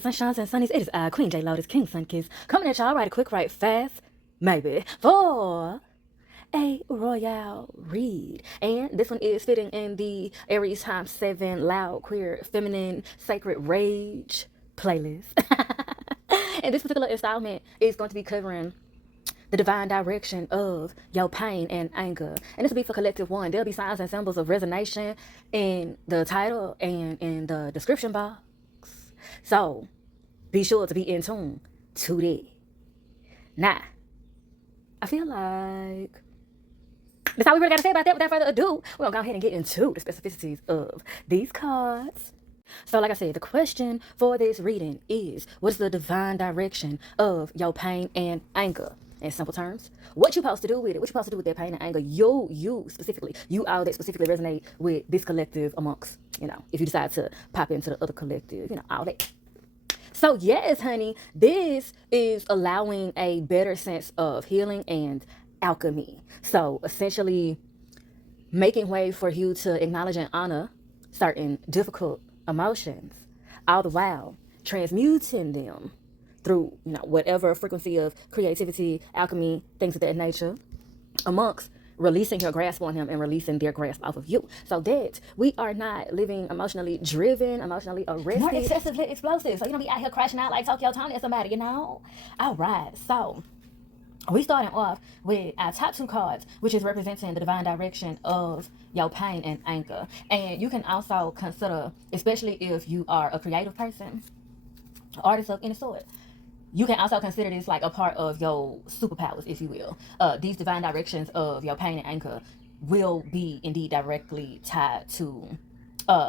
Sunshines and sunnies, it is I, Queen J Lotus, King Sun Kiss, coming at y'all right quick, right fast, maybe, for a royale read. And this one is fitting in the Aries times 7 loud, queer, feminine, sacred rage playlist. And this particular installment is going to be covering the divine direction of your pain and anger. And this will be for collective one. There'll be signs and symbols of resonation in the title and in the description box. So be sure to be in tune to that. Now, I feel like that's all we really got to say about that. Without further ado, we're going to go ahead and get into the specificities of these cards. So like I said, the question for this reading is, what's the divine direction of your pain and anger? In simple terms, what you supposed to do with it? What you supposed to do with that pain and anger? You specifically, you all that specifically resonate with this collective amongst, if you decide to pop into the other collective, all that. So yes, honey, this is allowing a better sense of healing and alchemy. So essentially making way for you to acknowledge and honor certain difficult emotions, all the while transmuting them through, whatever frequency of creativity, alchemy, things of that nature, amongst releasing your grasp on him and releasing their grasp off of you. So that we are not living emotionally driven, emotionally arrested, nor excessively explosive. So you don't be out here crashing out like Tokyo Tony or somebody, All right, so we starting off with our top two cards, which is representing the divine direction of your pain and anger. And you can also consider, especially if you are a creative person, artist of any sort, you can also consider this like a part of your superpowers, if you will. These divine directions of your pain and anger will be indeed directly tied to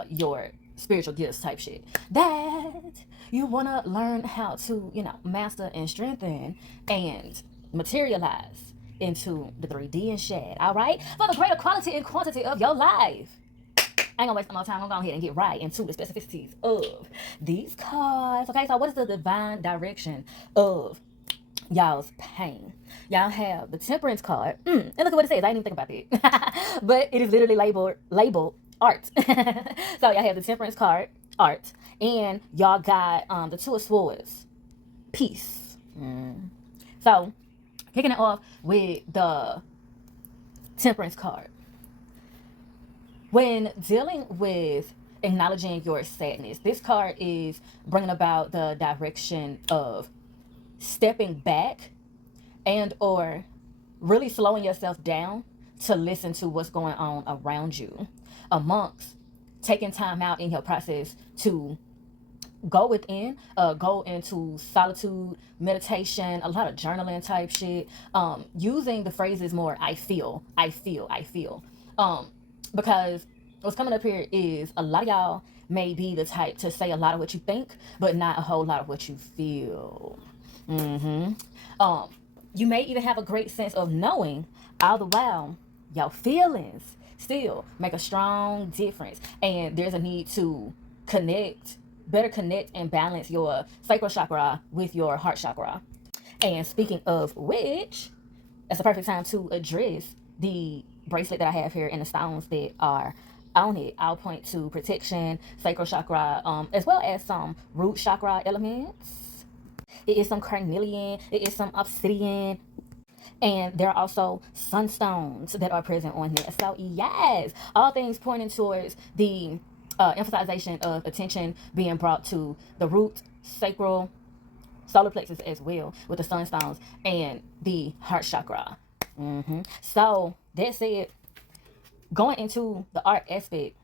your spiritual gifts type shit that you want to learn how to, master and strengthen and materialize into the 3D and shad, all right? For the greater quality and quantity of your life. I ain't gonna waste no more time. I'm gonna go ahead and get right into the specificities of these cards. Okay, so what is the divine direction of y'all's pain? Y'all have the Temperance card. And look at what it says. I didn't even think about that. But it is literally labeled art. So y'all have the Temperance card, art. And y'all got the Two of Swords, peace. So kicking it off with the Temperance card. When dealing with acknowledging your sadness, this card is bringing about the direction of stepping back and or really slowing yourself down to listen to what's going on around you, amongst taking time out in your process to go within, go into solitude, meditation, a lot of journaling type shit, using the phrases more I feel. Because what's coming up here is a lot of y'all may be the type to say a lot of what you think, but not a whole lot of what you feel. You may even have a great sense of knowing, all the while, your feelings still make a strong difference. And there's a need to better connect and balance your sacral chakra with your heart chakra. And speaking of which, that's the perfect time to address the bracelet that I have here and the stones that are on it. I'll point to protection, sacral chakra, as well as some root chakra elements. It is some carnelian, it is some obsidian, and there are also sunstones that are present on here. So yes, all things pointing towards the emphasization of attention being brought to the root, sacral, solar plexus as well, with the sunstones and the heart chakra. So that said, going into the art aspect,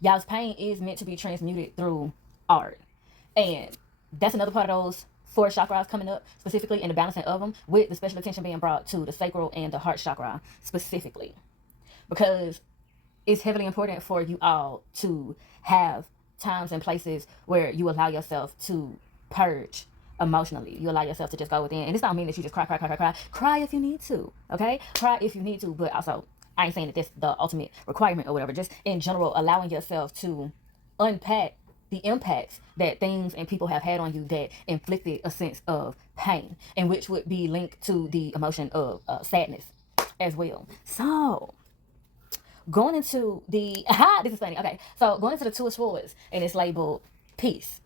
y'all's pain is meant to be transmuted through art. And that's another part of those 4 chakras coming up, specifically in the balancing of them, with the special attention being brought to the sacral and the heart chakra specifically. Because it's heavily important for you all to have times and places where you allow yourself to purge emotionally. You allow yourself to just go within. And it's not mean that you just cry, cry, cry, cry, cry. Cry if you need to, okay? Cry if you need to, but also, I ain't saying that this the ultimate requirement or whatever. Just in general, allowing yourself to unpack the impacts that things and people have had on you that inflicted a sense of pain, and which would be linked to the emotion of sadness as well. So, going into the this is funny. Okay, so going into the Two of Swords, and it's labeled peace.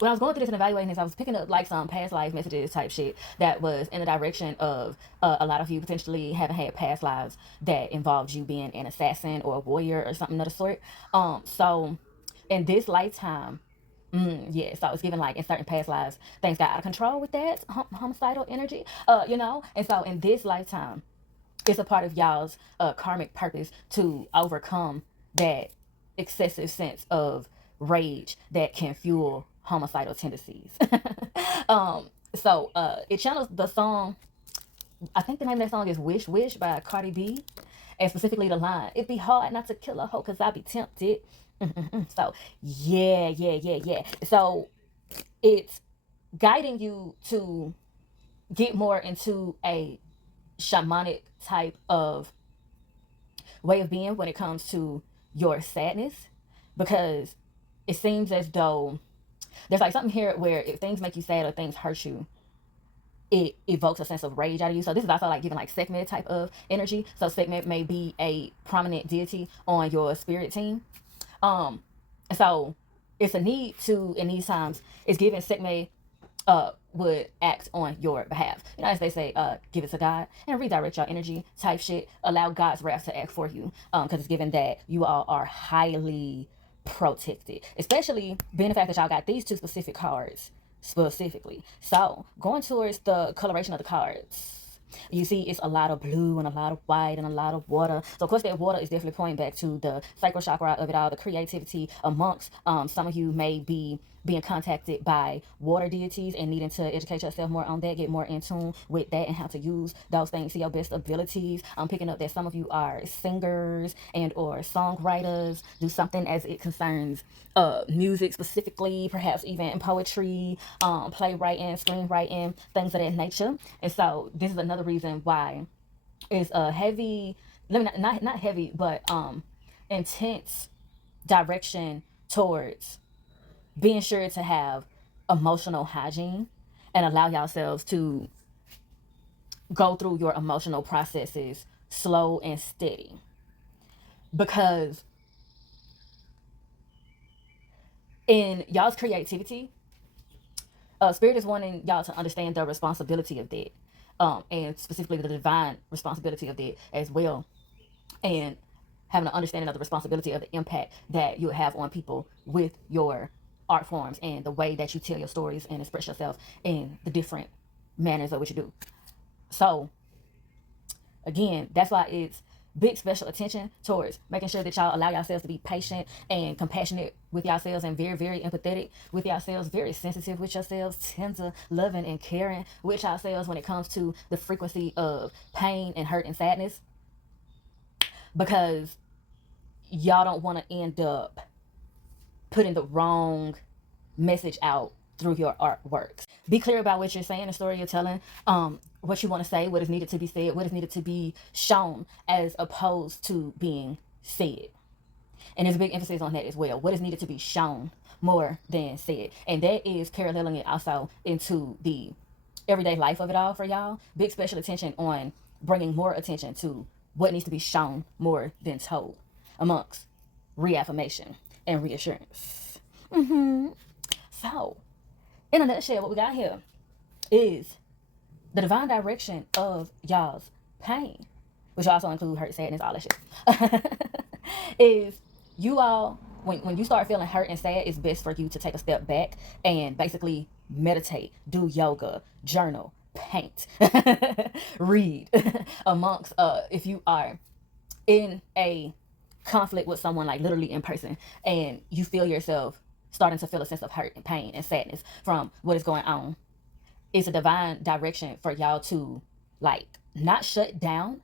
When I was going through this and evaluating this, I was picking up like some past life messages type shit that was in the direction of a lot of you potentially having had past lives that involved you being an assassin or a warrior or something of the sort. So in this lifetime, yeah, so it's given like in certain past lives, things got out of control with that homicidal energy, and so in this lifetime, it's a part of y'all's karmic purpose to overcome that excessive sense of rage that can fuel homicidal tendencies. It channels the song. I think the name of that song is "Wish Wish" by Cardi B, and specifically the line, "It'd be hard not to kill a hoe cause I be tempted." So yeah. So it's guiding you to get more into a shamanic type of way of being when it comes to your sadness, because it seems as though there's like something here where if things make you sad or things hurt you, it evokes a sense of rage out of you. So this is also like giving like Sekhmet type of energy. So Sekhmet may be a prominent deity on your spirit team. So it's a need to, in these times, it's giving Sekhmet would act on your behalf. You know, as they say, give it to God and redirect your energy type shit. Allow God's wrath to act for you. Because it's given that you all are highly protected. Especially being the fact that y'all got these two specific cards specifically. So going towards the coloration of the cards, you see it's a lot of blue and a lot of white and a lot of water. So of course that water is definitely pointing back to the sacral chakra of it all, the creativity amongst some of you may be being contacted by water deities and needing to educate yourself more on that, get more in tune with that and how to use those things to your best abilities. I'm picking up that some of you are singers and or songwriters, do something as it concerns music specifically, perhaps even poetry, playwriting, screenwriting, things of that nature. And so this is another reason why it's a heavy, not heavy, but intense direction towards being sure to have emotional hygiene and allow yourselves to go through your emotional processes slow and steady. Because in y'all's creativity, Spirit is wanting y'all to understand the responsibility of that, and specifically the divine responsibility of that as well, and having an understanding of the responsibility of the impact that you have on people with your art forms and the way that you tell your stories and express yourself in the different manners of what you do. So again, that's why it's big special attention towards making sure that y'all allow yourselves to be patient and compassionate with yourselves and very, very empathetic with yourselves, very sensitive with yourselves, tender, loving, and caring with yourselves when it comes to the frequency of pain and hurt and sadness, because y'all don't want to end up putting the wrong message out through your artworks. Be clear about what you're saying, the story you're telling, what you want to say, what is needed to be said, what is needed to be shown as opposed to being said. And there's a big emphasis on that as well. What is needed to be shown more than said. And that is paralleling it also into the everyday life of it all for y'all. Big special attention on bringing more attention to what needs to be shown more than told amongst reaffirmation and reassurance. So, in a nutshell, what we got here is the divine direction of y'all's pain, which also include hurt, sadness, all that shit, is you all, when you start feeling hurt and sad, it's best for you to take a step back and basically meditate, do yoga, journal, paint, read, amongst, if you are in a conflict with someone, like literally in person, and you feel yourself starting to feel a sense of hurt and pain and sadness from what is going on, it's a divine direction for y'all to like not shut down,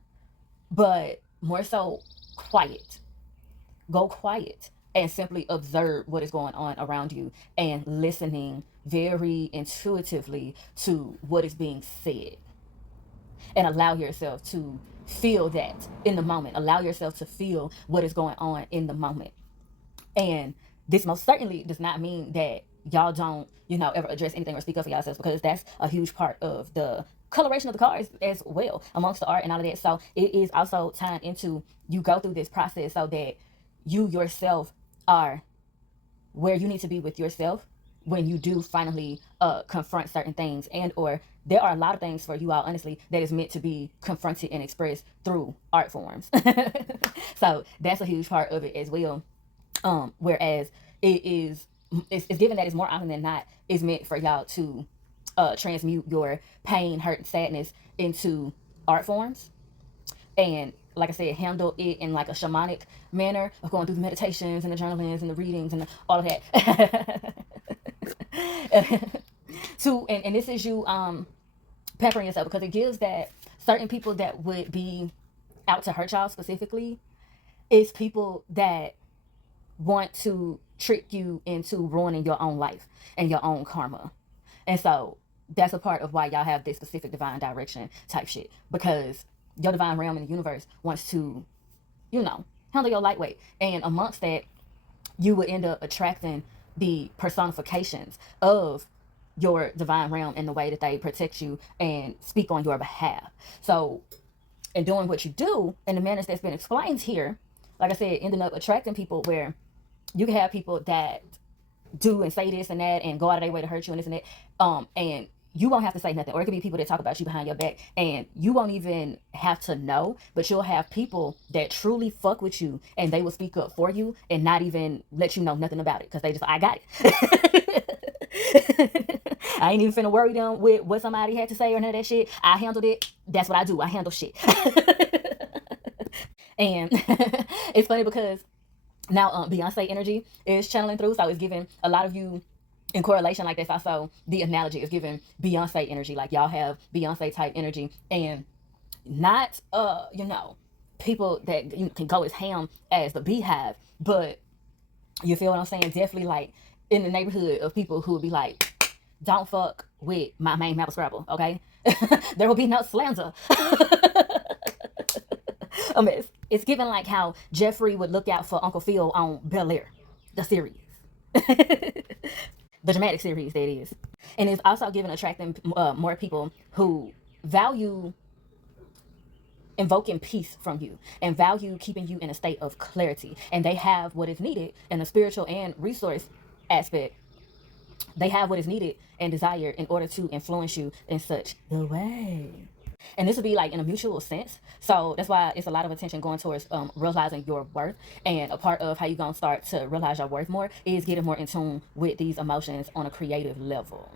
but more so quiet. Go quiet and simply observe what is going on around you and listening very intuitively to what is being said, and allow yourself to feel that in the moment. Allow yourself to feel what is going on in the moment. And this most certainly does not mean that y'all don't, ever address anything or speak up for yourselves, because that's a huge part of the coloration of the cards as well, amongst the art and all of that. So it is also tied into, you go through this process so that you yourself are where you need to be with yourself when you do finally confront certain things, and or there are a lot of things for you all, honestly, that is meant to be confronted and expressed through art forms. So that's a huge part of it as well. Whereas it's given that it's more often than not is meant for y'all to transmute your pain, hurt, and sadness into art forms, and like I said, handle it in like a shamanic manner of going through the meditations and the journalings and the readings and all of that. And this is you peppering yourself, because it gives that certain people that would be out to hurt y'all specifically is people that want to trick you into ruining your own life and your own karma. And so that's a part of why y'all have this specific divine direction type shit, because your divine realm in the universe wants to, handle your lightweight. And amongst that, you would end up attracting the personifications of your divine realm in the way that they protect you and speak on your behalf. So in doing what you do in the manners that's been explained here, like I said, ending up attracting people where you can have people that do and say this and that and go out of their way to hurt you and this and that, and you won't have to say nothing. Or it could be people that talk about you behind your back and you won't even have to know, but you'll have people that truly fuck with you and they will speak up for you and not even let you know nothing about it, because they just, I got it. I ain't even finna worry them with what somebody had to say or none of that shit. I handled it. That's what I do. I handle shit. And it's funny because now Beyonce energy is channeling through, so it's giving a lot of you in correlation like this. Also, the analogy is giving Beyonce energy, like y'all have Beyonce type energy, and not people that can go as ham as the Beehive, but you feel what I'm saying? Definitely like in the neighborhood of people who would be like, don't fuck with my main Maple Scrabble, okay? There will be no slander. A mess. It's given like how Jeffrey would look out for Uncle Phil on Bel Air, the series. The dramatic series, that is. And it's also given attracting more people who value invoking peace from you and value keeping you in a state of clarity. And they have what is needed in the spiritual and resource aspect. They have what is needed and desired in order to influence you in such the way. And this would be like in a mutual sense. So that's why it's a lot of attention going towards realizing your worth. And a part of how you're going to start to realize your worth more is getting more in tune with these emotions on a creative level.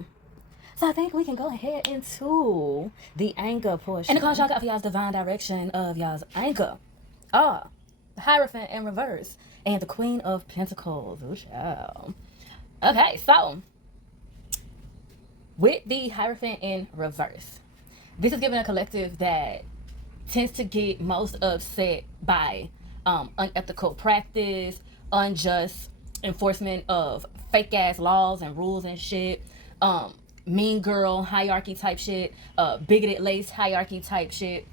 So I think we can go ahead into the anger portion. And the cards y'all got for y'all's divine direction of y'all's anger are the Hierophant in reverse and the Queen of Pentacles. Ooh, child. Okay, so with the Hierophant in reverse, this is giving a collective that tends to get most upset by unethical practice, unjust enforcement of fake ass laws and rules and shit, mean girl hierarchy type shit, bigoted lace hierarchy type shit.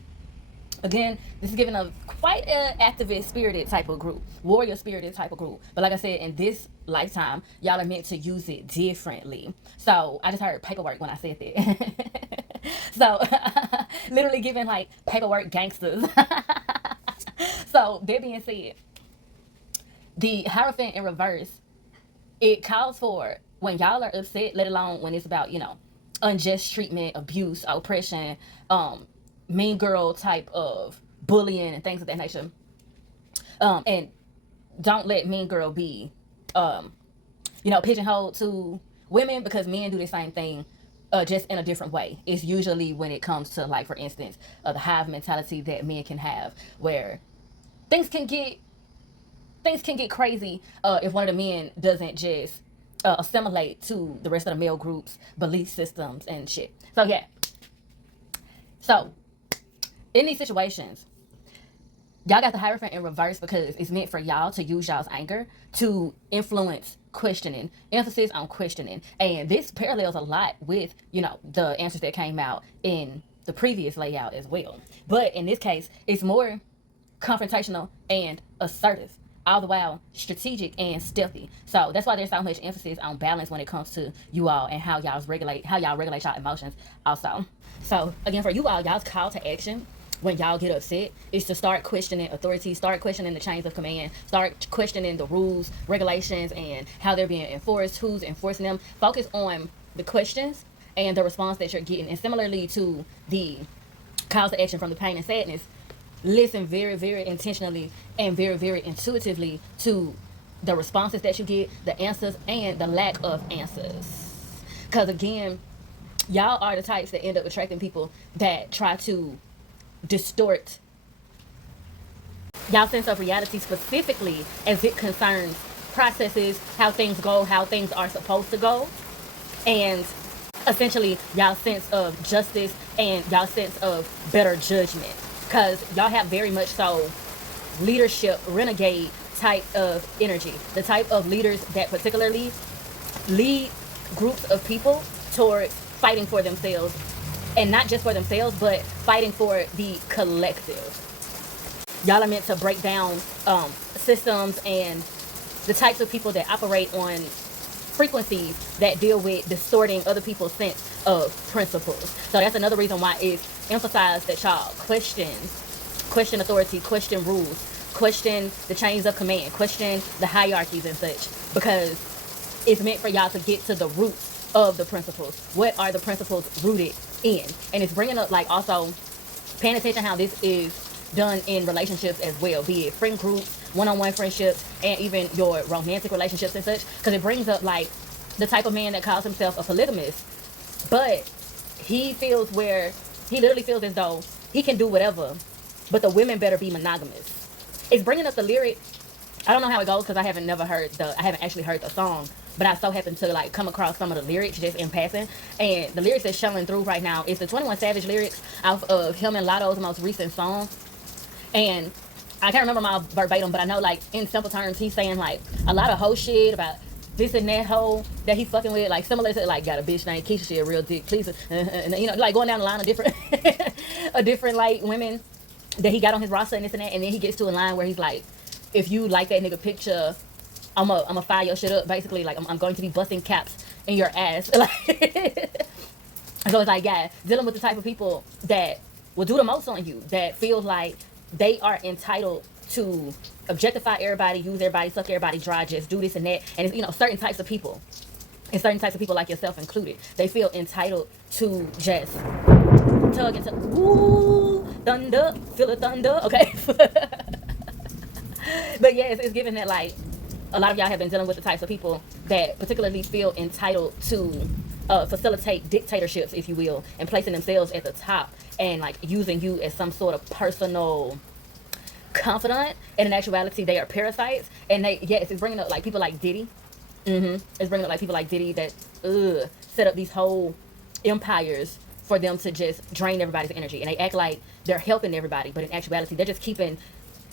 Again, this is giving a quite an activist spirited type of group, warrior spirited type of group. But like I said, in this lifetime, y'all are meant to use it differently. So I just heard paperwork when I said that. So literally giving like paperwork gangsters. So that being said, the Hierophant in reverse, it calls for when y'all are upset, let alone when it's about, unjust treatment, abuse, oppression, mean girl type of bullying and things of that nature. And don't let mean girl be, pigeonholed to women, because men do the same thing, just in a different way. It's usually when it comes to, like, for instance, the hive mentality that men can have, where things can get crazy if one of the men doesn't just assimilate to the rest of the male group's belief systems and shit. So yeah. So in these situations, Y'all got the Hierophant in reverse because it's meant for y'all to use y'all's anger to influence questioning, emphasis on questioning. And this parallels a lot with, you know, the answers that came out in the previous layout as well. But in this case, it's more confrontational and assertive, all the while strategic and stealthy. So that's why there's so much emphasis on balance when it comes to you all and how y'all regulate y'all emotions also. So again, for you all, y'all's call to action when y'all get upset is to start questioning authority, start questioning the chains of command, start questioning the rules, regulations, and how they're being enforced, who's enforcing them. Focus on the questions and the response that you're getting. And similarly to the calls to action from the pain and sadness, listen very, very intentionally and very, very intuitively to the responses that you get, the answers, and the lack of answers. Because again, y'all are the types that end up attracting people that try to distort y'all sense of reality, specifically as it concerns processes, how things go, how things are supposed to go, and essentially y'all sense of justice and y'all sense of better judgment. Because y'all have very much so leadership renegade type of energy, the type of leaders that particularly lead groups of people towards fighting for themselves, and not just for themselves, but fighting for the collective. Y'all are meant to break down systems and the types of people that operate on frequencies that deal with distorting other people's sense of principles. So that's another reason why it's emphasized that y'all question authority, question rules, question the chains of command, question the hierarchies and such, because it's meant for y'all to get to the roots of the principles. What are the principles rooted in? And it's bringing up, like, also paying attention how this is done in relationships as well, be it friend groups, one-on-one friendships, and even your romantic relationships and such, because it brings up like the type of man that calls himself a polygamist, but he literally feels as though he can do whatever, but the women better be monogamous. It's bringing up the lyric. I don't know how it goes because I haven't actually heard the song, but I so happened to like come across some of the lyrics just in passing, and the lyrics that's showing through right now is the 21 Savage lyrics off of him and Latto's most recent song. And I can't remember my verbatim, but I know, like, in simple terms, he's saying like a lot of hoe shit about this and that hoe that he fucking with, like similar to like got a bitch named Keisha, she a real dick, please, and you know, like going down the line of different different like women that he got on his roster and this and that, and then he gets to a line where he's like, if you like that nigga picture, I'm a fire your shit up, basically, like I'm going to be busting caps in your ass. Like, so it's like, yeah, dealing with the type of people that will do the most on you, that feels like they are entitled to objectify everybody, use everybody, suck everybody dry, just do this and that. And it's, you know, certain types of people, and certain types of people like yourself included, they feel entitled to just tug into, ooh, thunder, feel the thunder, okay? But yeah, it's given that like a lot of y'all have been dealing with the types of people that particularly feel entitled to facilitate dictatorships, if you will, and placing themselves at the top and like using you as some sort of personal confidant. And in actuality, they are parasites. And it's bringing up like people like Diddy. It's bringing up like people like Diddy that set up these whole empires for them to just drain everybody's energy, and they act like they're helping everybody, but in actuality, they're just keeping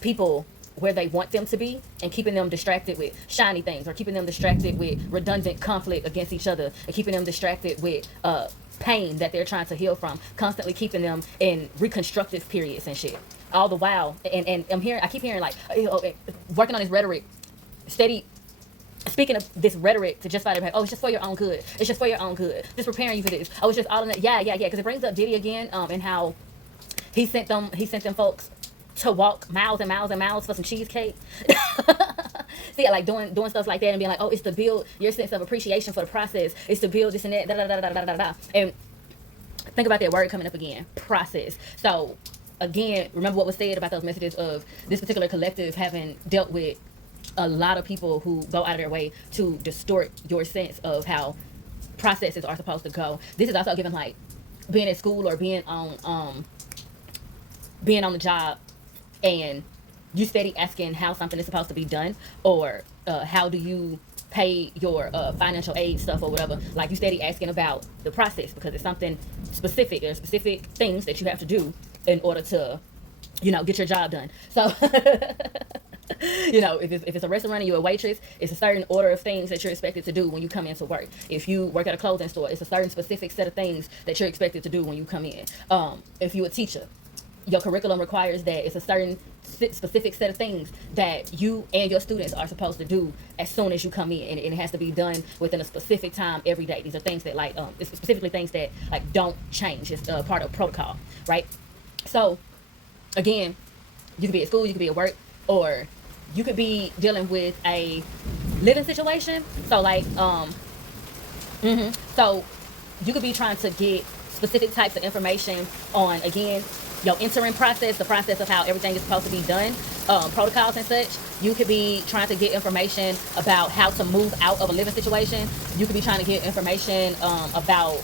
people where they want them to be and keeping them distracted with shiny things, or keeping them distracted with redundant conflict against each other, and keeping them distracted with pain that they're trying to heal from, constantly keeping them in reconstructive periods and shit. All the while, and I keep hearing like, working on this rhetoric, steady speaking of this rhetoric to justify everybody. Oh, it's just for your own good. It's just for your own good. Just preparing you for this. Oh, it's just all in that. Yeah. Because it brings up Diddy again, and how he sent them folks to walk miles and miles and miles for some cheesecake. See, like doing stuff like that and being like, oh, it's to build your sense of appreciation for the process. It's to build this and that. Da da da da da da da. And think about that word coming up again, process. So again, remember what was said about those messages of this particular collective having dealt with a lot of people who go out of their way to distort your sense of how processes are supposed to go. This is also given like being at school or being on the job, and you steady asking how something is supposed to be done, or how do you pay your financial aid stuff or whatever. Like you steady asking about the process because it's something specific. There are specific things that you have to do in order to you know, get your job done. So you know, if it's a restaurant and you're a waitress, it's a certain order of things that you're expected to do when you come into work. If you work at a clothing store, it's a certain specific set of things that you're expected to do when you come in. If you're a teacher, your curriculum requires that it's a certain specific set of things that you and your students are supposed to do as soon as you come in, and it has to be done within a specific time every day. These are things that like it's specifically things that like don't change. It's part of protocol, right? So again, you could be at school, you could be at work, or you could be dealing with a living situation. So like so you could be trying to get specific types of information on, again, your entering process, the process of how everything is supposed to be done, protocols and such. You could be trying to get information about how to move out of a living situation. You could be trying to get information about,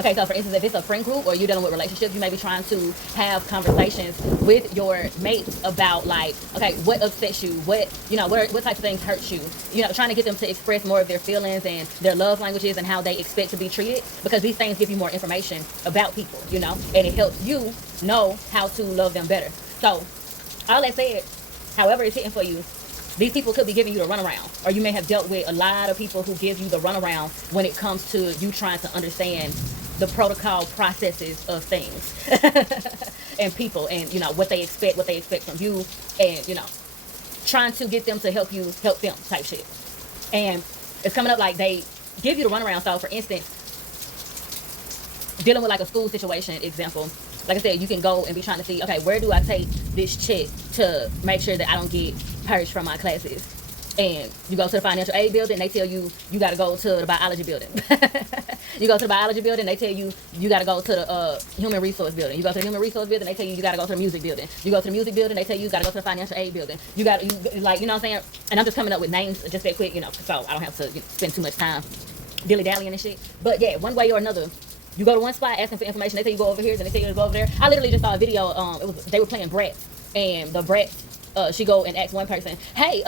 okay, so for instance, if it's a friend group or you're dealing with relationships, you may be trying to have conversations with your mates about like, okay, what upsets you, what, you know, what type of things hurt you, you know, trying to get them to express more of their feelings and their love languages and how they expect to be treated, because these things give you more information about people, you know, and it helps you know how to love them better. So all that said, however it's hitting for you, these people could be giving you the runaround, or you may have dealt with a lot of people who give you the runaround when it comes to you trying to understand the protocol processes of things and people, and you know what they expect from you, and you know, trying to get them to help them type shit. And it's coming up like they give you the runaround. So for instance, dealing with like a school situation example, like I said, you can go and be trying to see, okay, where do I take this check to make sure that I don't get purged from my classes? And you go to the financial aid building, they tell you you got to go to the biology building. You go to the biology building, they tell you you got to go to the human resource building. You go to the human resource building, they tell you got to go to the music building. You go to the music building, they tell you got to go to the financial aid building. You like, you know what I'm saying? And I'm just coming up with names just that quick, you know, so I don't have to spend too much time dilly-dallying and shit. But yeah, one way or another, you go to one spot asking for information, they tell you go over here, then they tell you to go over there. I literally just saw a video, they were playing Bratz, and the Bratz, she go and ask one person, hey,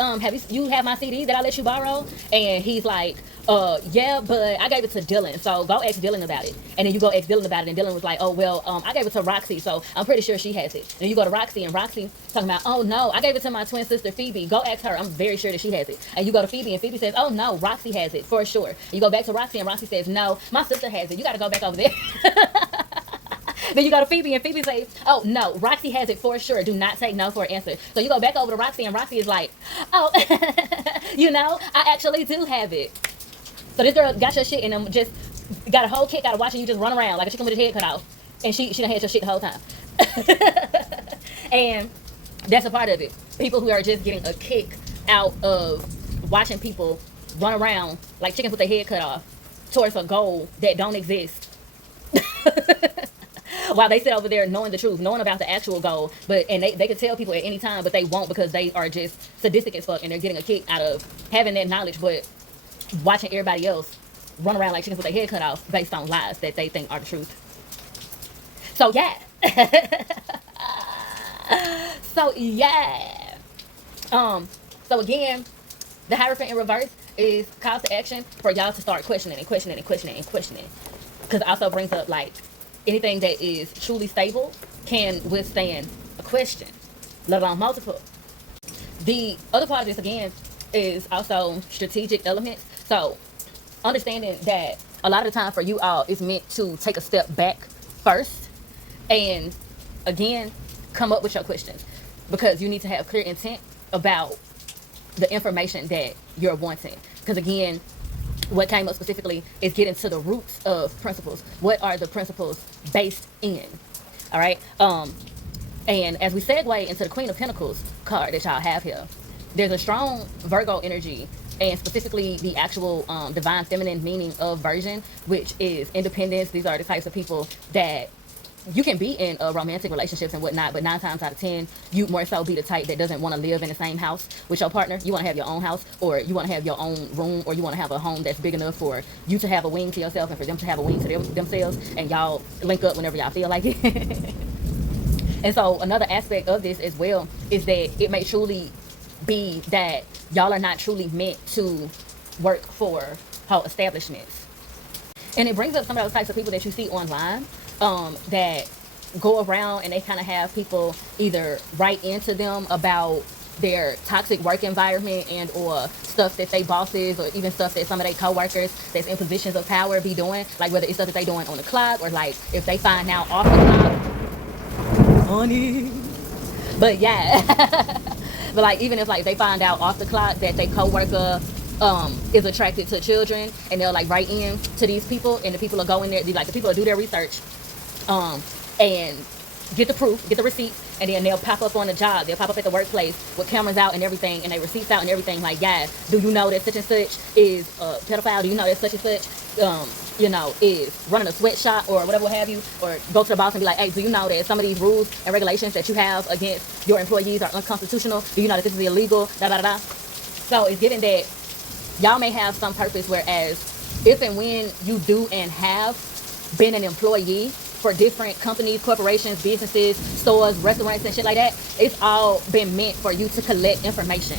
you have my CD that I let you borrow? And he's like, yeah, but I gave it to Dylan, so go ask Dylan about it. And then you go ask Dylan about it, and Dylan was like, oh, well, I gave it to Roxy, so I'm pretty sure she has it. And you go to Roxy, and Roxy talking about, oh, no, I gave it to my twin sister, Phoebe. Go ask her. I'm very sure that she has it. And you go to Phoebe, and Phoebe says, oh, no, Roxy has it, for sure. And you go back to Roxy, and Roxy says, no, my sister has it. You got to go back over there. Then you go to Phoebe, and Phoebe says, oh, no, Roxy has it for sure. Do not take no for an answer. So you go back over to Roxy, and Roxy is like, oh, you know, I actually do have it. So this girl got your shit and then just got a whole kick out of watching you just run around like a chicken with his head cut off. And she done had your shit the whole time. And that's a part of it. People who are just getting a kick out of watching people run around like chickens with their head cut off towards a goal that don't exist. While they sit over there knowing the truth, knowing about the actual goal, and they could tell people at any time, but they won't, because they are just sadistic as fuck, and they're getting a kick out of having that knowledge, but watching everybody else run around like chickens with their head cut off based on lies that they think are the truth. So yeah. So again, the Hierophant in reverse is calls to action for y'all to start questioning and questioning and questioning and questioning, because it also brings up like anything that is truly stable can withstand a question, let alone multiple. The other part of this, again, is also strategic elements. So understanding that a lot of the time for you all, it's meant to take a step back first and, again, come up with your questions, because you need to have clear intent about the information that you're wanting. Because, again, what came up specifically is getting to the roots of principles. What are the principles based in? All right. And as we segue into the Queen of Pentacles card that y'all have here, there's a strong Virgo energy, and specifically the actual divine feminine meaning of Virgin, which is independence. These are the types of people that you can be in romantic relationships and whatnot, but 9 times out of 10, you more so be the type that doesn't want to live in the same house with your partner. You want to have your own house, or you want to have your own room, or you want to have a home that's big enough for you to have a wing to yourself and for them to have a wing to themselves, and y'all link up whenever y'all feel like it. And so another aspect of this as well is that it may truly be that y'all are not truly meant to work for whole establishments. And it brings up some of those types of people that you see online, that go around and they kind of have people either write into them about their toxic work environment and or stuff that they bosses or even stuff that some of their co-workers that's in positions of power be doing, like whether it's stuff that they doing on the clock or like if they find out off the clock, honey. But yeah, but like even if like they find out off the clock that their co-worker is attracted to children, and they'll like write in to these people, and the people will go in there, like the people will do their research and get the proof, get the receipts, and then they'll pop up on the job, they'll pop up at the workplace with cameras out and everything, and their receipts out and everything, like, yeah, do you know that such and such is a pedophile? Do you know that such and such you know, is running a sweatshop or whatever have you? Or go to the boss and be like, hey, do you know that some of these rules and regulations that you have against your employees are unconstitutional? Do you know that this is illegal? Da da da. So it's given that y'all may have some purpose, whereas if and when you do and have been an employee for different companies, corporations, businesses, stores, restaurants, and shit like that, it's all been meant for you to collect information.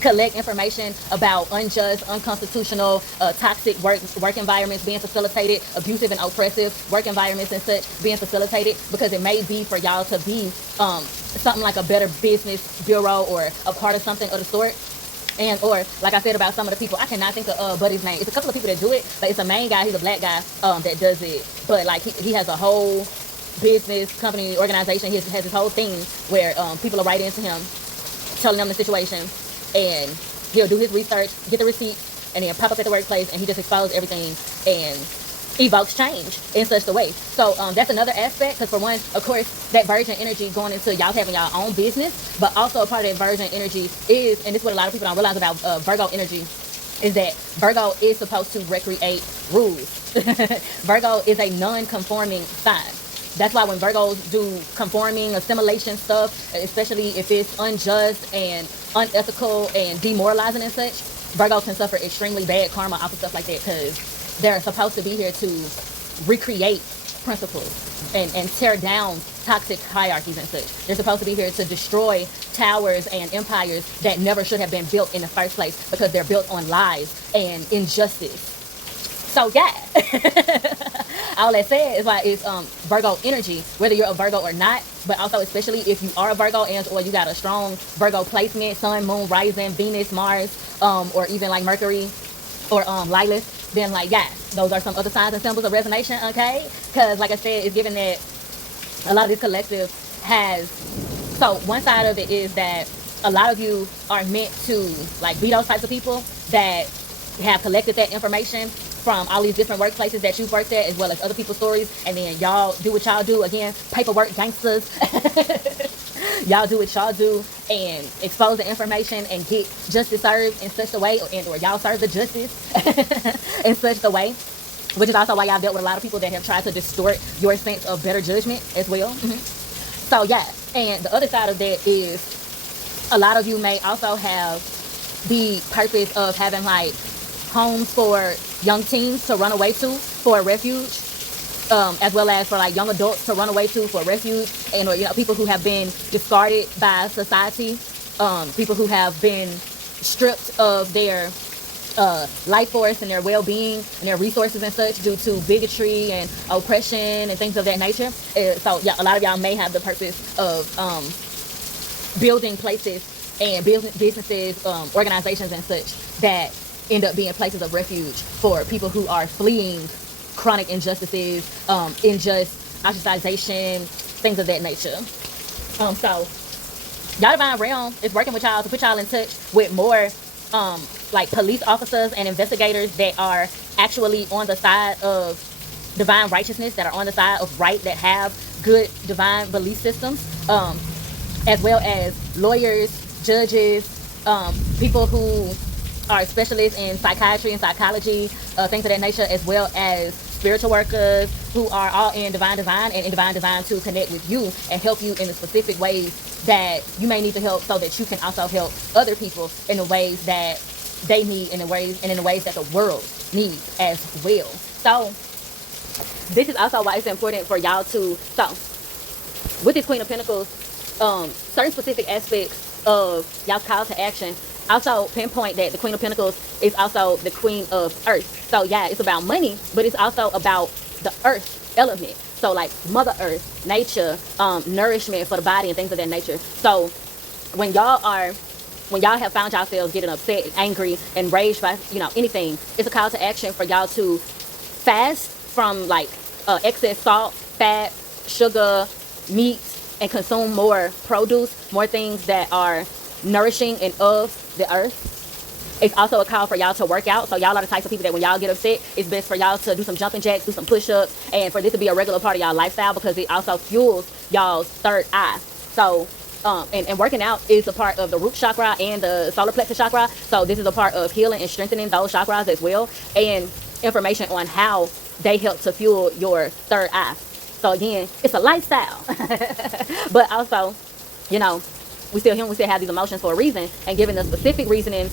Collect information about unjust, unconstitutional, toxic work environments being facilitated, abusive and oppressive work environments and such being facilitated, because it may be for y'all to be something like a better business bureau or a part of something of the sort. And or like I said about some of the people, I cannot think of Buddy's name. It's a couple of people that do it, but it's a main guy, he's a black guy that does it. But like he has a whole business, company, organization. He has his whole thing where people will write into him telling them the situation, and he'll do his research, get the receipts, and then pop up at the workplace, and he just exposes everything and evokes change in such a way. So that's another aspect, because for one, of course, that virgin energy going into y'all having y'all own business, but also a part of that virgin energy is, and this is what a lot of people don't realize about Virgo energy, is that Virgo is supposed to recreate rules. Virgo is a non-conforming sign. That's why when Virgos do conforming, assimilation stuff, especially if it's unjust and unethical and demoralizing and such, Virgos can suffer extremely bad karma off of stuff like that, because they're supposed to be here to recreate principles and tear down toxic hierarchies and such. They're supposed to be here to destroy towers and empires that never should have been built in the first place, because they're built on lies and injustice. So yeah, all that said is why it's Virgo energy, whether you're a Virgo or not, but also especially if you are a Virgo and or you got a strong Virgo placement, sun, moon, rising, Venus, Mars, or even like Mercury or Lilith, then like, yeah, those are some other signs and symbols of resonation, okay? Because like I said, it's given that a lot of this collective has, so one side of it is that a lot of you are meant to like be those types of people that have collected that information from all these different workplaces that you've worked at, as well as other people's stories, and then y'all do what y'all do, again, paperwork gangsters. Y'all do what y'all do and expose the information and get justice served in such a way, or y'all serve the justice in such a way, which is also why y'all dealt with a lot of people that have tried to distort your sense of better judgment as well. So yeah, and the other side of that is a lot of you may also have the purpose of having like homes for young teens to run away to for refuge, as well as for like young adults to run away to for refuge, and or you know, people who have been discarded by society, people who have been stripped of their life force and their well-being and their resources and such due to bigotry and oppression and things of that nature. So yeah, a lot of y'all may have the purpose of building places and businesses, organizations and such that end up being places of refuge for people who are fleeing chronic injustices, unjust ostracization, things of that nature. So y'all divine realm is working with y'all to put y'all in touch with more like police officers and investigators that are actually on the side of divine righteousness, that are on the side of right, that have good divine belief systems, as well as lawyers, judges, people who are specialists in psychiatry and psychology, things of that nature, as well as spiritual workers who are all in divine design and in divine design to connect with you and help you in the specific ways that you may need to help, so that you can also help other people in the ways that they need, in the ways that the world needs as well. So this is also why it's important for y'all to, so with this Queen of Pentacles, certain specific aspects of y'all's call to action also pinpoint that the Queen of Pentacles is also the Queen of Earth. So yeah, it's about money, but it's also about the Earth element. So like Mother Earth, nature, nourishment for the body and things of that nature. So when y'all have found yourselves getting upset, angry, enraged by, anything, it's a call to action for y'all to fast from like excess salt, fat, sugar, meat, and consume more produce, more things that are nourishing and of the earth. It's also a call for y'all to work out. So y'all are the types of people that when y'all get upset, it's best for y'all to do some jumping jacks, do some push-ups, and for this to be a regular part of y'all lifestyle, because it also fuels y'all's third eye. So and working out is a part of the root chakra and the solar plexus chakra. So this is a part of healing and strengthening those chakras as well, and information on how they help to fuel your third eye. So again, it's a lifestyle. But also, we still human, we still have these emotions for a reason, and giving the specific reasonings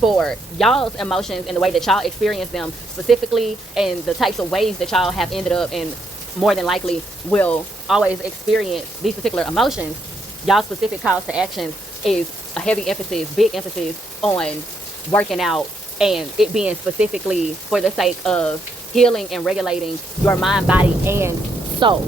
for y'all's emotions and the way that y'all experience them specifically, and the types of ways that y'all have ended up and more than likely will always experience these particular emotions. Y'all specific calls to action is a heavy emphasis, big emphasis on working out, and it being specifically for the sake of healing and regulating your mind, body, and soul,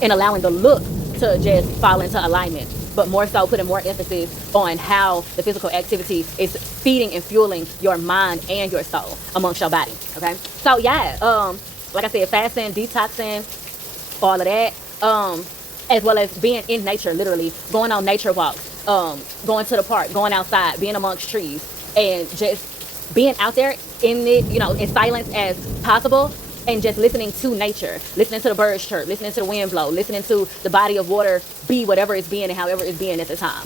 and allowing the look to just fall into alignment, but more so putting more emphasis on how the physical activity is feeding and fueling your mind and your soul amongst your body. Okay, so yeah, like I said, fasting, detoxing, all of that, as well as being in nature, literally going on nature walks, going to the park, going outside, being amongst trees, and just being out there in it, in silence as possible, and just listening to nature, listening to the birds chirp, listening to the wind blow, listening to the body of water be whatever it's being and however it's being at the time.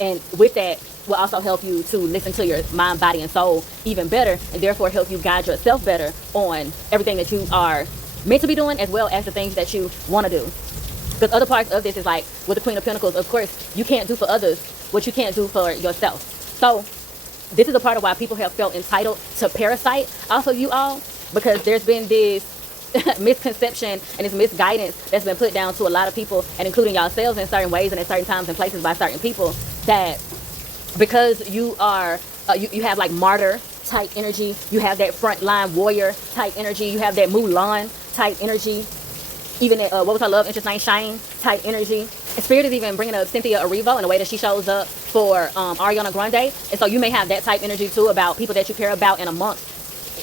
And with that will also help you to listen to your mind, body, and soul even better, and therefore help you guide yourself better on everything that you are meant to be doing, as well as the things that you want to do. Because other parts of this is like with the Queen of Pentacles, of course, you can't do for others what you can't do for yourself. So this is a part of why people have felt entitled to parasite off of you all, because there's been this misconception and this misguidance that's been put down to a lot of people, and including yourselves in certain ways and at certain times and places by certain people, that because you are you have like martyr type energy, you have that frontline warrior type energy, you have that Mulan type energy, even that, what was her love interest name, Shine type energy. And Spirit is even bringing up Cynthia Erivo in the way that she shows up for Ariana Grande. And so you may have that type energy too, about people that you care about and amongst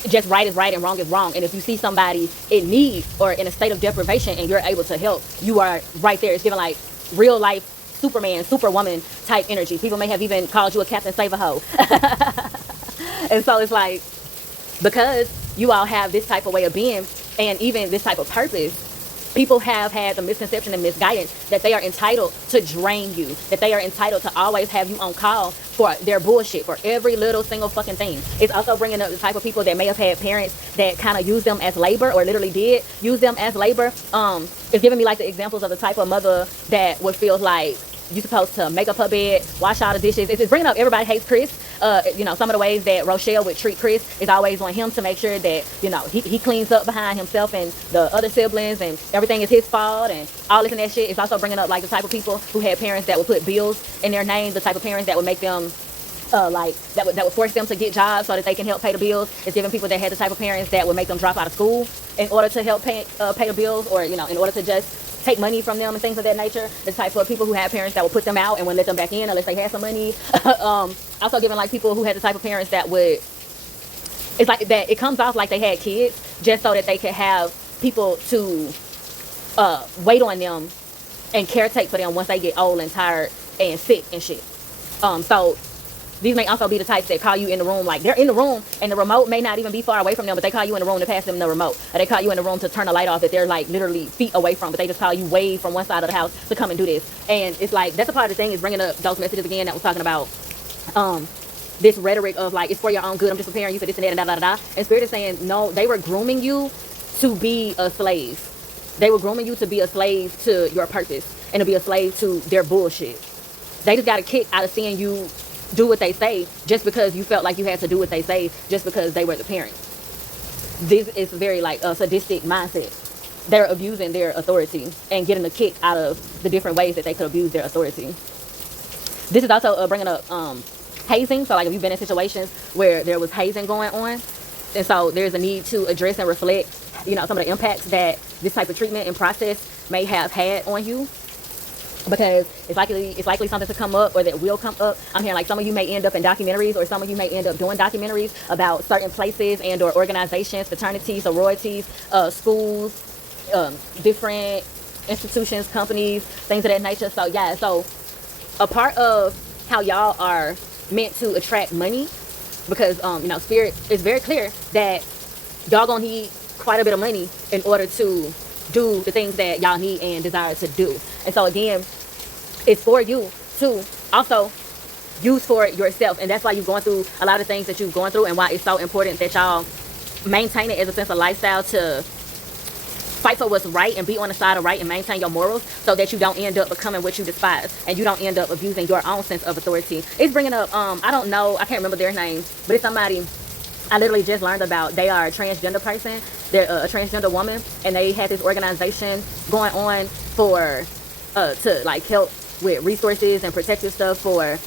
just right is right and wrong is wrong. And if you see somebody in need or in a state of deprivation and you're able to help, you are right there. It's giving like real life Superman, Superwoman type energy. People may have even called you a Captain Save-A-Ho. And so it's like, because you all have this type of way of being and even this type of purpose, people have had the misconception and misguidance that they are entitled to drain you, that they are entitled to always have you on call for their bullshit, for every little single fucking thing. It's also bringing up the type of people that may have had parents that kind of use them as labor, or literally did use them as labor. It's giving me like the examples of the type of mother that would feel like you're supposed to make up her bed, wash all the dishes. It's bringing up Everybody Hates Chris. Some of the ways that Rochelle would treat Chris is always on him to make sure that, he cleans up behind himself and the other siblings, and everything is his fault and all this and that shit. It's also bringing up like the type of people who had parents that would put bills in their name, the type of parents that would make them that would force them to get jobs so that they can help pay the bills. It's giving people that had the type of parents that would make them drop out of school in order to help pay the bills, or in order to just take money from them and things of that nature. The type of people who had parents that would put them out and wouldn't let them back in unless they had some money. Also giving like people who had the type of parents that would, it's like that it comes off like they had kids just so that they could have people to wait on them and caretake for them once they get old and tired and sick and shit. So these may also be the types that call you in the room, like they're in the room and the remote may not even be far away from them, but they call you in the room to pass them the remote, or they call you in the room to turn the light off that they're like literally feet away from, but they just call you way from one side of the house to come and do this. And it's like, that's a part of the thing, is bringing up those messages again that was talking about this rhetoric of like, it's for your own good, I'm just preparing you for this and that and da da da. And Spirit is saying, no, they were grooming you to be a slave. They were grooming you to be a slave to your purpose and to be a slave to their bullshit. They just got a kick out of seeing you do what they say just because you felt like you had to do what they say just because they were the parents. This is very like a sadistic mindset. They're abusing their authority and getting a kick out of the different ways that they could abuse their authority. This is also bringing up hazing. So like if you've been in situations where there was hazing going on, and so there's a need to address and reflect you know, some of the impacts that this type of treatment and process may have had on you, because it's likely something to come up or that will come up. I'm hearing like some of you may end up in documentaries, or some of you may end up doing documentaries about certain places and or organizations, fraternities, sororities, schools, different institutions, companies, things of that nature. So yeah, so a part of how y'all are meant to attract money, because you know, spirit is very clear that y'all gonna need quite a bit of money in order to do the things that y'all need and desire to do. And so again, it's for you to also use for yourself. And that's why you're going through a lot of things that you've gone through, and why it's so important that y'all maintain it as a sense of lifestyle, to fight for what's right and be on the side of right and maintain your morals, so that you don't end up becoming what you despise, and you don't end up abusing your own sense of authority. It's bringing up, I don't know, I can't remember their name, but it's somebody I literally just learned about. They are a transgender person. They're a transgender woman, and they had this organization going on for to like help with resources and protective stuff for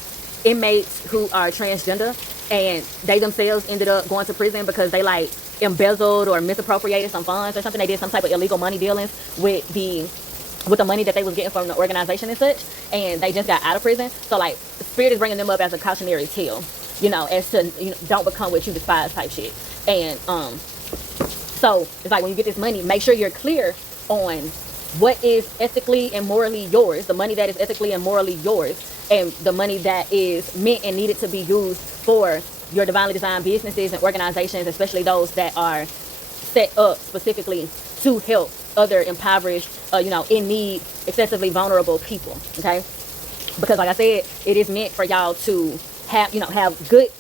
inmates who are transgender, and they themselves ended up going to prison because they like embezzled or misappropriated some funds or something. They did some type of illegal money dealings with the money that they was getting from the organization and such, and they just got out of prison. So like, spirit is bringing them up as a cautionary tale, you know, as to, you know, don't become what you despise type shit. And so it's like, when you get this money, make sure you're clear on what is ethically and morally yours, the money that is ethically and morally yours, and the money that is meant and needed to be used for your divinely designed businesses and organizations, especially those that are set up specifically to help other impoverished, you know, in need, excessively vulnerable people. Okay, because like I said, it is meant for y'all to have, you know, have good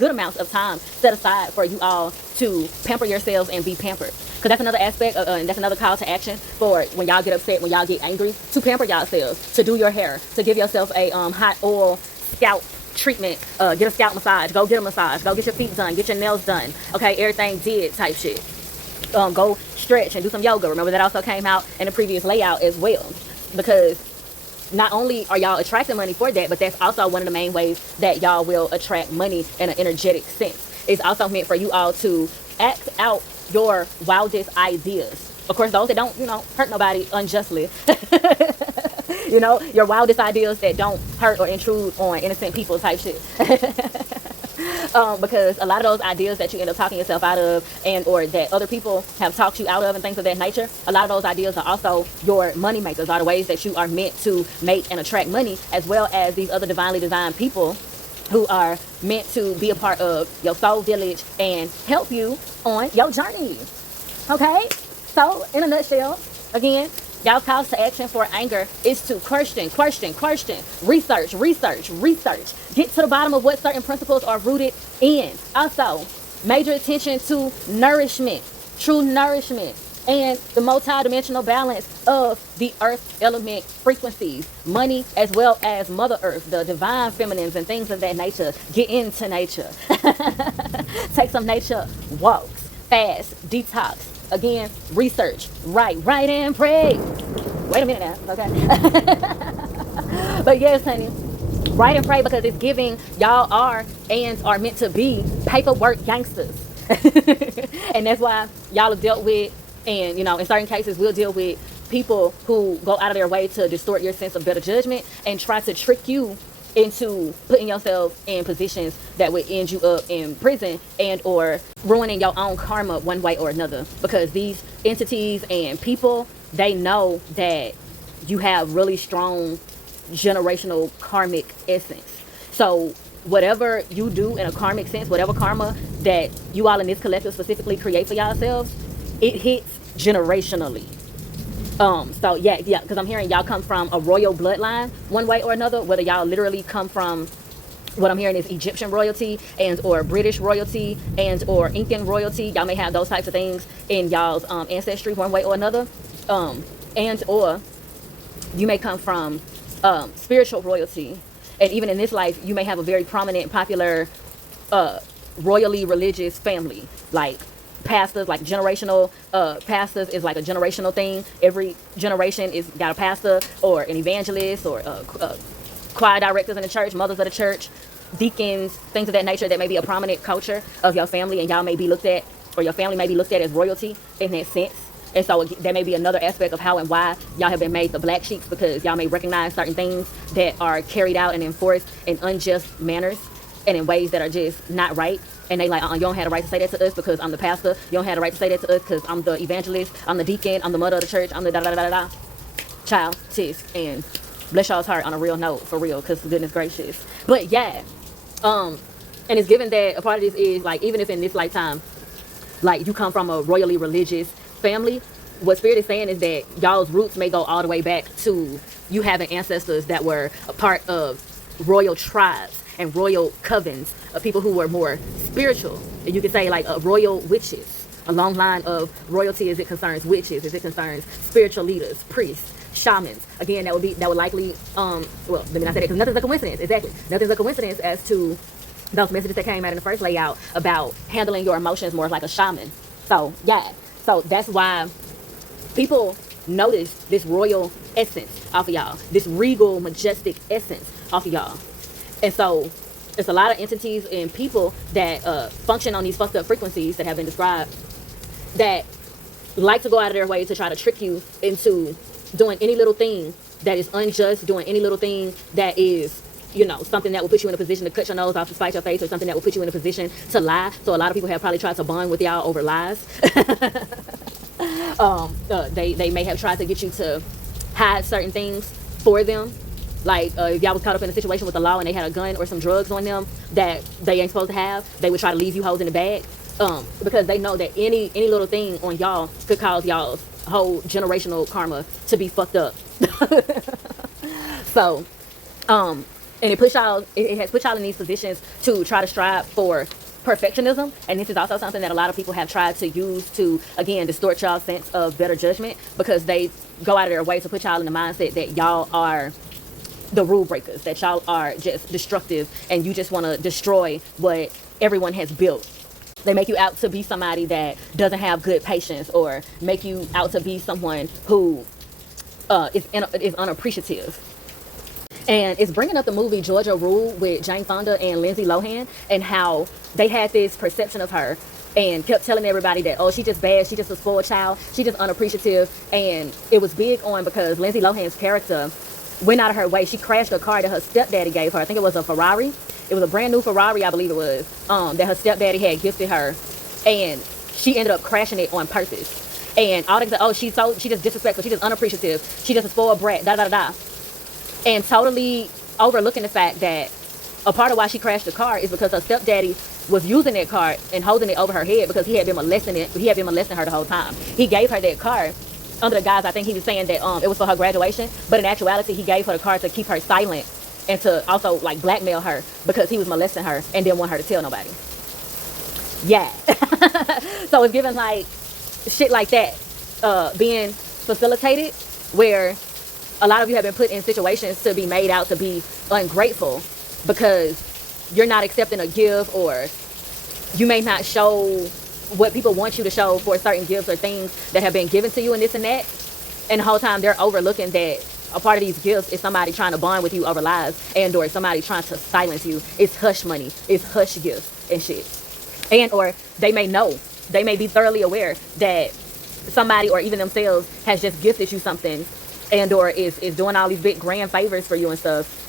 amounts of time set aside for you all to pamper yourselves and be pampered. Because that's another aspect, and that's another call to action for when y'all get upset, when y'all get angry, to pamper yourselves, to do your hair, to give yourself a hot oil scalp treatment, get a scalp massage, go get a massage, go get your feet done, get your nails done, okay, everything did type shit. Go stretch and do some yoga. Remember, that also came out in the previous layout as well, because not only are y'all attracting money for that, but that's also one of the main ways that y'all will attract money in an energetic sense. It's also meant for you all to act out your wildest ideas. Of course, those that don't, you know, hurt nobody unjustly. You know, your wildest ideas that don't hurt or intrude on innocent people type shit. Because a lot of those ideas that you end up talking yourself out of, and or that other people have talked you out of and things of that nature, a lot of those ideas are also your money makers, are the ways that you are meant to make and attract money, as well as these other divinely designed people who are meant to be a part of your soul village and help you on your journey. Okay, so in a nutshell, again, y'all's calls to action for anger is to question, research, get to the bottom of what certain principles are rooted in. Also, major attention to nourishment, true nourishment, and the multi-dimensional balance of the earth element frequencies, money, as well as Mother Earth, the divine feminines and things of that nature. Get into nature. Take some nature walks, fast, detox. Again, research, write and pray. Wait a minute now, okay? But yes, honey, write and pray, because it's giving. Y'all are and are meant to be paperwork gangsters. And that's why y'all have dealt with, and, you know, in certain cases, we'll deal with people who go out of their way to distort your sense of better judgment and try to trick you into putting yourself in positions that would end you up in prison and or ruining your own karma one way or another. Because these entities and people, they know that you have really strong generational karmic essence. So whatever you do in a karmic sense, whatever karma that you all in this collective specifically create for yourselves, it hits generationally. So yeah, because I'm hearing y'all come from a royal bloodline one way or another, whether y'all literally come from, what I'm hearing is Egyptian royalty and or British royalty and or Incan royalty. Y'all may have those types of things in y'all's ancestry one way or another. And or you may come from spiritual royalty. And even in this life, you may have a very prominent, popular, royally religious family. Like pastors, like generational pastors is like a generational thing. Every generation is got a pastor or an evangelist or choir directors in the church, mothers of the church, deacons, things of that nature that may be a prominent culture of your family, and y'all may be looked at or your family may be looked at as royalty in that sense. And so that may be another aspect of how and why y'all have been made the black sheeps, because y'all may recognize certain things that are carried out and enforced in unjust manners and in ways that are just not right. And they like, you don't have the right to say that to us because I'm the pastor. You don't have the right to say that to us because I'm the evangelist. I'm the deacon. I'm the mother of the church. I'm the da-da-da-da-da. Child, sis, and bless y'all's heart on a real note, for real, because goodness gracious. But yeah, and it's given that a part of this is, like, even if in this lifetime, like, you come from a royally religious family, what Spirit is saying is that y'all's roots may go all the way back to you having ancestors that were a part of royal tribes and royal covens of people who were more spiritual. And you could say like royal witches, a long line of royalty as it concerns witches, as it concerns spiritual leaders, priests, shamans. Again, that would likely, well, let me not say that because nothing's a coincidence. Exactly. Nothing's a coincidence as to those messages that came out in the first layout about handling your emotions more like a shaman. So yeah, so that's why people notice this royal essence off of y'all, this regal, majestic essence off of y'all. And so it's a lot of entities and people that function on these fucked up frequencies that have been described that like to go out of their way to try to trick you into doing any little thing that is unjust, doing any little thing that is, you know, something that will put you in a position to cut your nose off to spite your face, or something that will put you in a position to lie. So a lot of people have probably tried to bond with y'all over lies. They may have tried to get you to hide certain things for them. Like if y'all was caught up in a situation with the law and they had a gun or some drugs on them that they ain't supposed to have, they would try to leave you hoes in the bag, because they know that any little thing on y'all could cause y'all's whole generational karma to be fucked up. So and it has put y'all in these positions to try to strive for perfectionism. And this is also something that a lot of people have tried to use to, again, distort y'all's sense of better judgment, because they go out of their way to put y'all in the mindset that y'all are the rule breakers, that y'all are just destructive and you just want to destroy what everyone has built. They make you out to be somebody that doesn't have good patience, or make you out to be someone who is unappreciative. And it's bringing up the movie Georgia Rule with Jane Fonda and Lindsay Lohan, and how they had this perception of her and kept telling everybody that, oh, she just bad, she just a spoiled child, she just unappreciative. And it was big on because Lindsay Lohan's character went out of her way. She crashed a car that her stepdaddy gave her. I think it was a Ferrari. It was a brand new Ferrari, I believe it was, that her stepdaddy had gifted her. And she ended up crashing it on purpose. And all they said, oh, she just disrespectful, she just unappreciative, she just a spoiled brat, da da da da. And totally overlooking the fact that a part of why she crashed the car is because her stepdaddy was using that car and holding it over her head because he had been molesting her the whole time. He gave her that car under the guise, I think he was saying that it was for her graduation, but in actuality he gave her the car to keep her silent and to also like blackmail her because he was molesting her and didn't want her to tell nobody. Yeah. So it's given like shit like that being facilitated, where a lot of you have been put in situations to be made out to be ungrateful because you're not accepting a gift, or you may not show what people want you to show for certain gifts or things that have been given to you and this and that. And the whole time they're overlooking that a part of these gifts is somebody trying to bond with you over lies, and or somebody trying to silence you. It's hush money. It's hush gifts and shit. And or they may know, they may be thoroughly aware that somebody or even themselves has just gifted you something, and or is doing all these big grand favors for you and stuff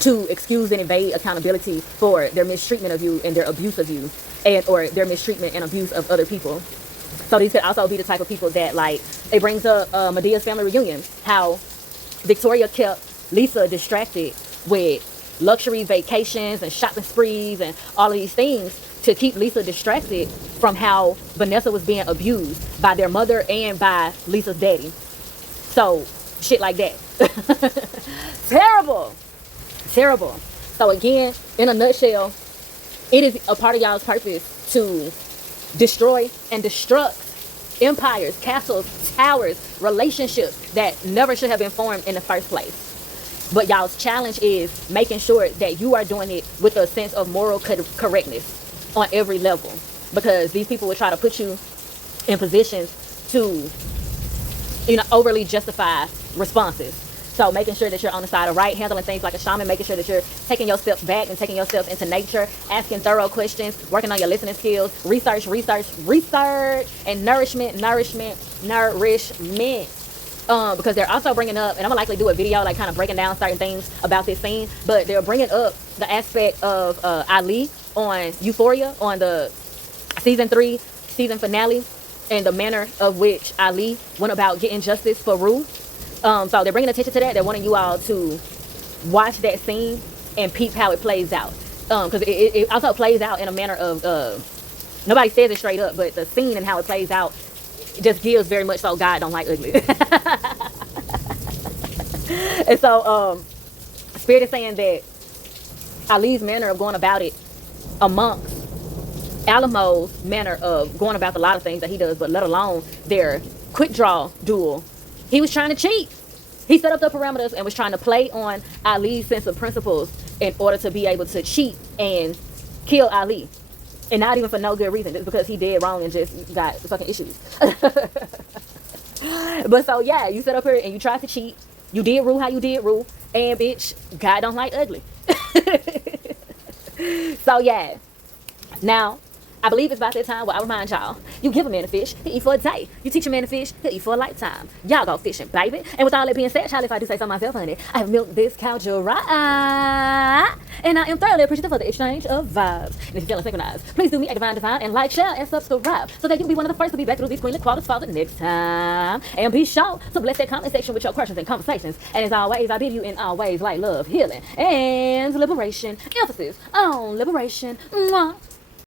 to excuse and evade accountability for their mistreatment of you and their abuse of you, and or their mistreatment and abuse of other people. So these could also be the type of people that, like, it brings up Madea's family reunion, how Victoria kept Lisa distracted with luxury vacations and shopping sprees and all of these things to keep Lisa distracted from how Vanessa was being abused by their mother and by Lisa's daddy. So shit like that. Terrible. So again, in a nutshell, it is a part of y'all's purpose to destroy and destruct empires, castles, towers, relationships that never should have been formed in the first place. But y'all's challenge is making sure that you are doing it with a sense of moral correctness on every level, because these people will try to put you in positions to, overly justify responses. So making sure that you're on the side of right, handling things like a shaman, making sure that you're taking your steps back and taking yourself into nature, asking thorough questions, working on your listening skills, research, and nourishment. Because they're also bringing up, and I'm gonna likely do a video like kind of breaking down certain things about this scene, but they're bringing up the aspect of Ali on Euphoria, on the season 3 season finale, and the manner of which Ali went about getting justice for Rue. So they're bringing attention to that. They're wanting you all to watch that scene and peep how it plays out. Because it also plays out in a manner of, nobody says it straight up, but the scene and how it plays out just gives very much so God don't like ugly. And so, Spirit is saying that Ali's manner of going about it amongst Alamo's manner of going about a lot of things that he does, but let alone their quick draw duel, he was trying to cheat. He set up the parameters and was trying to play on Ali's sense of principles in order to be able to cheat and kill Ali. And not even for no good reason, just because he did wrong and just got fucking issues. But so yeah, you set up here and you tried to cheat. You did rule how you did rule. And bitch, God don't like ugly. So yeah. Now, I believe it's about that time where I remind y'all, you give a man a fish, he'll eat for a day. You teach a man to fish, he'll eat for a lifetime. Y'all go fishing, baby. And with all that being said, child, if I do say so myself, honey, I have milked this cow dry. And I am thoroughly appreciative for the exchange of vibes. And if you're feeling synchronized, please do me a divine and like, share, and subscribe so that you can be one of the first to be back through these queenly qualities for the next time. And be sure to bless that comment section with your questions and conversations. And as always, I bid you in all ways like love, healing, and liberation. Emphasis on liberation. Mwah.